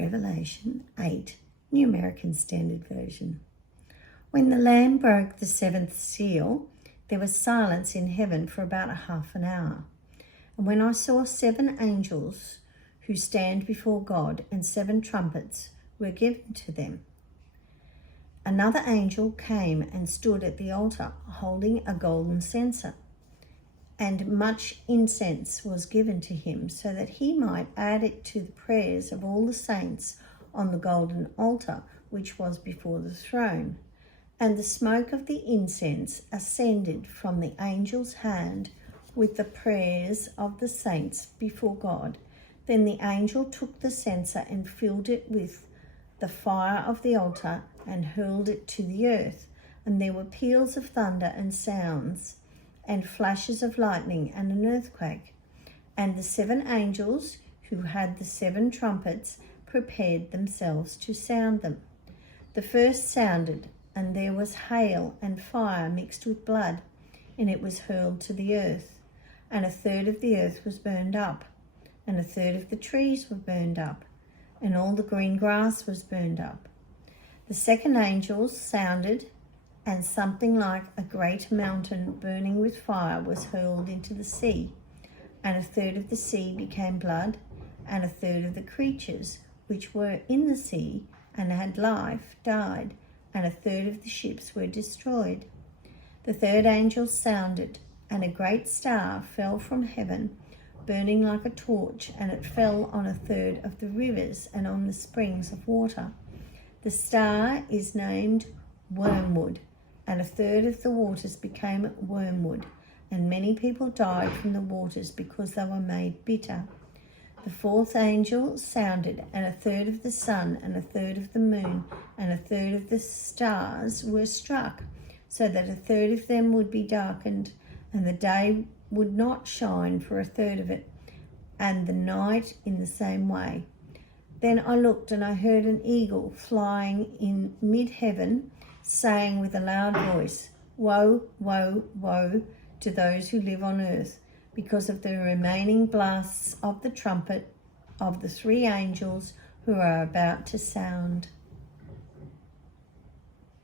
Revelation 8, New American Standard Version. When the Lamb broke the seventh seal, there was silence in heaven for about a half an hour. And when I saw 7 angels who stand before God, and 7 trumpets were given to them. Another angel came and stood at the altar, holding a golden censer, and much incense was given to him, so that he might add it to the prayers of all the saints on the golden altar which was before the throne. And the smoke of the incense ascended from the angel's hand with the prayers of the saints before God. Then the angel took the censer and filled it with the fire of the altar and hurled it to the earth. And there were peals of thunder and sounds and flashes of lightning and an earthquake. And the 7 angels who had the 7 trumpets prepared themselves to sound them. The first sounded, and there was hail and fire mixed with blood, and it was hurled to the earth. And a third of the earth was burned up, and a third of the trees were burned up, and all the green grass was burned up. The second angel sounded, and something like a great mountain burning with fire was hurled into the sea. And a third of the sea became blood, and a third of the creatures which were in the sea and had life died, and a third of the ships were destroyed. The third angel sounded, and a great star fell from heaven, burning like a torch, and it fell on a third of the rivers and on the springs of water. The star is named Wormwood, and a third of the waters became wormwood, and many people died from the waters because they were made bitter. The fourth angel sounded, and a third of the sun, and a third of the moon, and a third of the stars were struck, so that a third of them would be darkened, and the day would not shine for a third of it, and the night in the same way. Then I looked, and I heard an eagle flying in mid-heaven, saying with a loud voice, "Woe, woe, woe to those who live on earth, because of the remaining blasts of the trumpet of the 3 angels who are about to sound."